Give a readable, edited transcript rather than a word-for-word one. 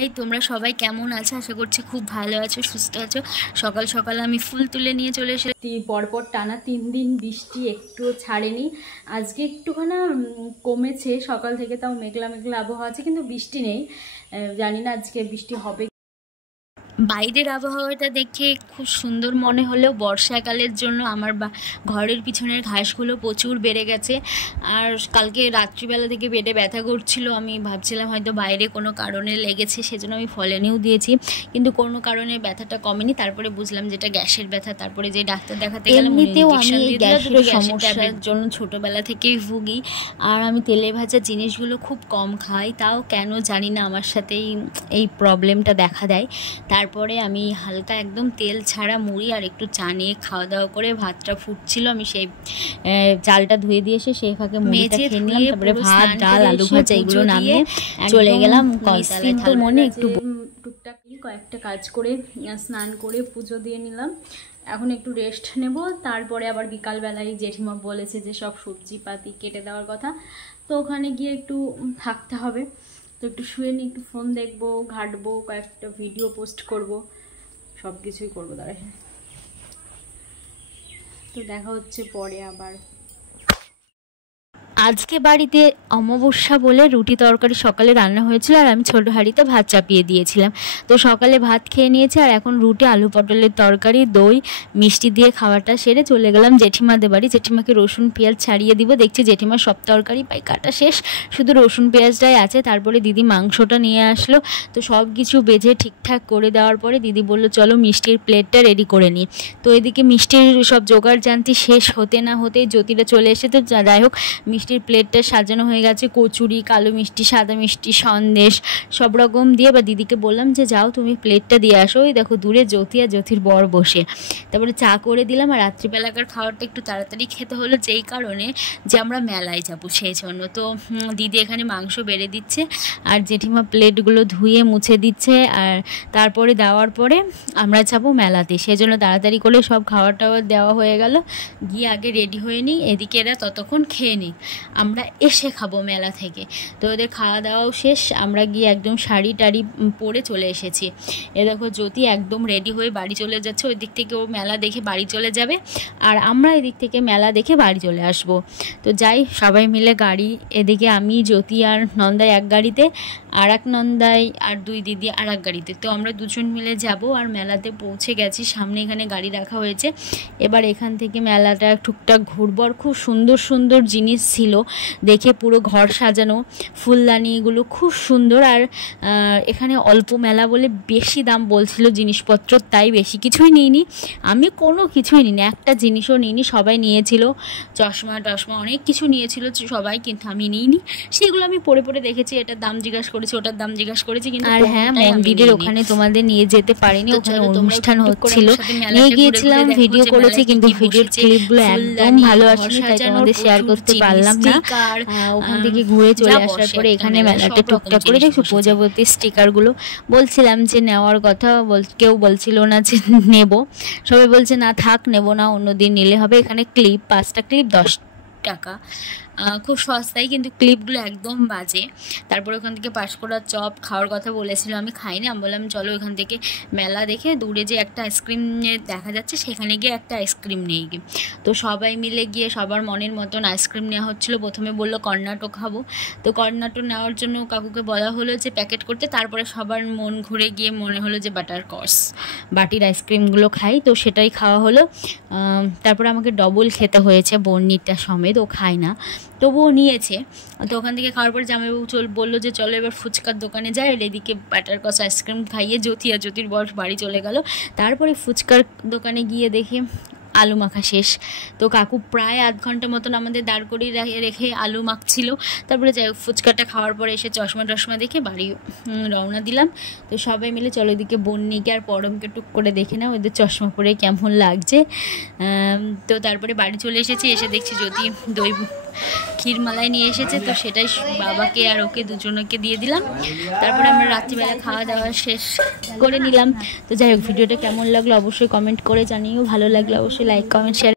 High, তোমরা সবাই কেমন আছো? আশা করছি খুব ভালো আছো, সুস্থ আছো। সকাল সকাল আমি ফুল তুলে নিয়ে চলে এসেছি। পরপর টানা 3 দিন বৃষ্টি একটুও ছাড়েনি। আজকে একটুখানি কমেছে সকাল থেকে, তাও মেঘলা মেঘলা আবহাওয়া আছে, কিন্তু বৃষ্টি নেই। জানি না আজকে বৃষ্টি হবে। বাইরের আবহাওয়াটা দেখে খুব সুন্দর মনে হলেও বর্ষাকালের জন্য আমার ঘরের পিছনের ঘাসগুলো প্রচুর বেড়ে গেছে। আর কালকে রাত্রিবেলা থেকে পেটে ব্যথা করছিল, আমি ভাবছিলাম হয়তো বাইরে কোনো কারণে লেগেছে, সেজন্য আমি ফলেনেও দিয়েছি, কিন্তু কোনো কারণে ব্যথাটা কমেনি। তারপরে বুঝলাম যেটা গ্যাসের ব্যথা। তারপরে যে ডাক্তার দেখাতে গেলাম, এমনিতেও আমি গ্যাসের সমস্যার জন্য ছোটোবেলা থেকেই ভুগি। আর আমি তেলে ভাজা জিনিসগুলো খুব কম খাই, তাও কেন জানি না আমার সাথেই এই প্রবলেমটা দেখা দেয়। তারপরে আমি হালকা একদম তেল ছাড়া মুড়ি আর একটু চা নিয়ে খাওয়া দাওয়া করে, ভাতটা ফুটছিল, আমি সেই চালটা ধুয়ে দিয়ে এসে সেই ফাঁকে মুড়িটা খেয়ে নিলাম। তারপরে ভাত, ডাল, আলু ভাজা এগুলো নামিয়ে চলে গেলাম। কিন্তু মনে একটু টুকটাক কয়েকটা কাজ করে স্নান করে পুজো দিয়ে নিলাম। এখন একটু রেস্ট নেব। তারপরে আবার বিকালবেলায় জেঠিমা বলেছে যে সব সবজিপাতি কেটে দেওয়ার কথা, তো ওখানে গিয়ে একটু থাকতে হবে। তো একটু শুয়ে নিই, একটু ফোন দেখবো, ঘাঁটবো, কয়েকটা ভিডিও পোস্ট করব, সব কিছুই করবো। দাঁড়ায় তো দেখা হচ্ছে পরে আবার। আজকে বাড়িতে অমাবস্যা বলে রুটি তরকারি সকালে রান্না হয়েছিল, আর আমি ছোটো হাঁড়িতে ভাত চাপিয়ে দিয়েছিলাম। তো সকালে ভাত খেয়ে নিয়েছি, আর এখন রুটি, আলু পটলের তরকারি, দই, মিষ্টি দিয়ে খাওয়াটা সেরে চলে গেলাম জেঠিমাদের বাড়ি। জেঠিমাকে রসুন পেঁয়াজ ছাড়িয়ে দিব। দেখছি জেঠিমার সব তরকারি পাই কাটা শেষ, শুধু রসুন পেঁয়াজটাই আছে। তারপরে দিদি মাংসটা নিয়ে আসলো, তো সব কিছু বেজে ঠিকঠাক করে দেওয়ার পরে দিদি বললো চলো মিষ্টির প্লেটটা রেডি করে নিই। তো এদিকে মিষ্টির সব জোগাড় জানতি শেষ হতে না হতেই জ্যোতিরা চলে এসে, তো যাই হোক মিষ্টির প্লেটটা সাজানো হয়ে গেছে। কচুরি, কালো মিষ্টি, সাদা মিষ্টি, সন্দেশ সব রকম দিয়ে। বা দিদিকে বললাম যে যাও তুমি প্লেটটা দিয়ে আসো। ওই দেখো দূরে জ্যোতি আর জ্যোতির বর বসে। তারপরে চা করে দিলাম। আর রাত্রিবেলাকার খাবারটা একটু তাড়াতাড়ি খেতে হলো, যেই কারণে যে আমরা মেলায় যাবো সেই জন্য। তো দিদি এখানে মাংস বেড়ে দিচ্ছে, আর জেঠিমা প্লেটগুলো ধুয়ে মুছে দিচ্ছে। আর তারপরে দেওয়ার পরে আমরা যাবো মেলাতে, সেজন্য তাড়াতাড়ি করে সব খাবার টাবার দেওয়া হয়ে গেল। গিয়ে আগে রেডি হয়ে নিই, এদিকে এরা ততক্ষণ খেয়ে নিই, আমরা এসে খাবো মেলা থেকে। তো ওদের খাওয়া দাওয়াও শেষ, আমরা গিয়ে একদম শাড়ি টাড়ি পরে চলে এসেছি। এ দেখো জ্যোতি একদম রেডি হয়ে বাড়ি চলে যাচ্ছে। ওই দিক থেকে ও মেলা দেখে বাড়ি চলে যাবে, আর আমরা এদিক থেকে মেলা দেখে বাড়ি চলে আসব। তো যাই সবাই মিলে গাড়ি, এদিকে আমি, জ্যোতি আর নন্দাই এক গাড়িতে, আর এক নন্দাই আর দুই দিদি আর এক গাড়িতে। তো আমরা দুজন মিলে যাব। আর মেলাতে পৌঁছে গেছি, সামনে এখানে গাড়ি রাখা হয়েছে। এবার এখান থেকে মেলাটা টুকটাক ঘুরবো। আর খুব সুন্দর সুন্দর জিনিস ছিল দেখে, পুরো ঘর সাজানো, ফুলদানিগুলো খুব সুন্দর। আর এখানে অল্প মেলা বলে বেশি দাম বলছিল জিনিসপত্র, তাই বেশি কিছুই নিইনি। আমি কোনো কিছুই নিইনি, একটা জিনিসও নিইনি। সবাই নিয়েছিল চশমা টশমা, অনেক কিছু নিয়েছিল সবাই, কিন্তু আমি নিইনি। সেগুলো আমি পরে পরে দেখেছি, এটার দাম জিজ্ঞাসা করেছি, ওটার দাম জিজ্ঞাসা করেছি, কিন্তু আর হ্যাঁ মন্দিরের ওখানে তোমাদের নিয়ে যেতে পারিনি, ওখানে অনুষ্ঠান হচ্ছিল, নিয়ে গিয়েছিলাম, ভিডিও করেছি, কিন্তু ভিডিওর ক্লিপগুলো একদম ভালো আসেনি, তাই তোমাদের শেয়ার করতে পারলাম না। ওখান থেকে ঘুরে চলে আসার পরে এখানে মেলাতে টুকটাক করে দেখছো প্রজাপতির স্টিকারগুলো বলছিলাম যে নেওয়ার কথা, কেউ বলছিল না যে নেব, সবাই বলছে না থাক নেব না, অন্যদিন নিলে হবে। এখানে ক্লিপ, 5টা ক্লিপ 10 টাকা, খুব সস্তায়, কিন্তু ক্লিপগুলো একদম বাজে। তারপর ওখান থেকে পাঁশকুড়ার চপ খাওয়ার কথা বলেছিল, আমি খাইনি। আমি বললাম চলো ওখান থেকে মেলা দেখে দূরে যে একটা আইসক্রিম দেখা যাচ্ছে সেখানে গিয়ে একটা আইসক্রিম নিয়ে গিয়ে। তো সবাই মিলে গিয়ে সবার মনের মতন আইসক্রিম নেওয়া হচ্ছিলো। প্রথমে বললো কর্নাটো খাবো, তো কর্নাটো নেওয়ার জন্য কাকুকে বলা হলো যে প্যাকেট করতে। তারপরে সবার মন ঘুরে গিয়ে মনে হলো যে বাটার কস, বাটির আইসক্রিমগুলো খাই, তো সেটাই খাওয়া হলো। তারপরে আমাকে ডবল খেতে হয়েছে, বর্নিটা সমেত, ও খায় না তবুও নিয়েছে। তো ওখান থেকে খাওয়ার পর জামাইবাবু বললো যে চলো এবার ফুচকার দোকানে যাই। আর এদিকে বাটার কস আইসক্রিম খাইয়ে জ্যোতি আর জ্যোতির বর বাড়ি চলে গেল। তারপরে ফুচকার দোকানে গিয়ে দেখে আলু মাখা শেষ। তো কাকু প্রায় আধ ঘন্টা মতন আমাদের দাঁড় করিয়ে রেখে আলু মাখছিল। তারপরে যাই হোক ফুচকাটা খাওয়ার পরে এসে চশমা টশমা দেখে বাড়ি রওনা দিলাম। তো সবাই মিলে চলো এদিকে বন্নিকে আর পরমকে টুক করে দেখে নাও ওদের চশমা পরে কেমন লাগছে। তো তারপরে বাড়ি চলে এসেছি, এসে দেখছি জ্যোতি দই ক্ষীরমালাই নিয়ে এসেছে, তো সেটাই বাবাকে আর ওকে দুজনকে দিয়ে দিলাম। তারপরে আমরা রাত্রিবেলা খাওয়া দাওয়া শেষ করে নিলাম। তো যাই হোক ভিডিওটা কেমন লাগলো অবশ্যই কমেন্ট করে জানিও, ভালো লাগলে অবশ্যই লাইক কমেন্ট শেয়ার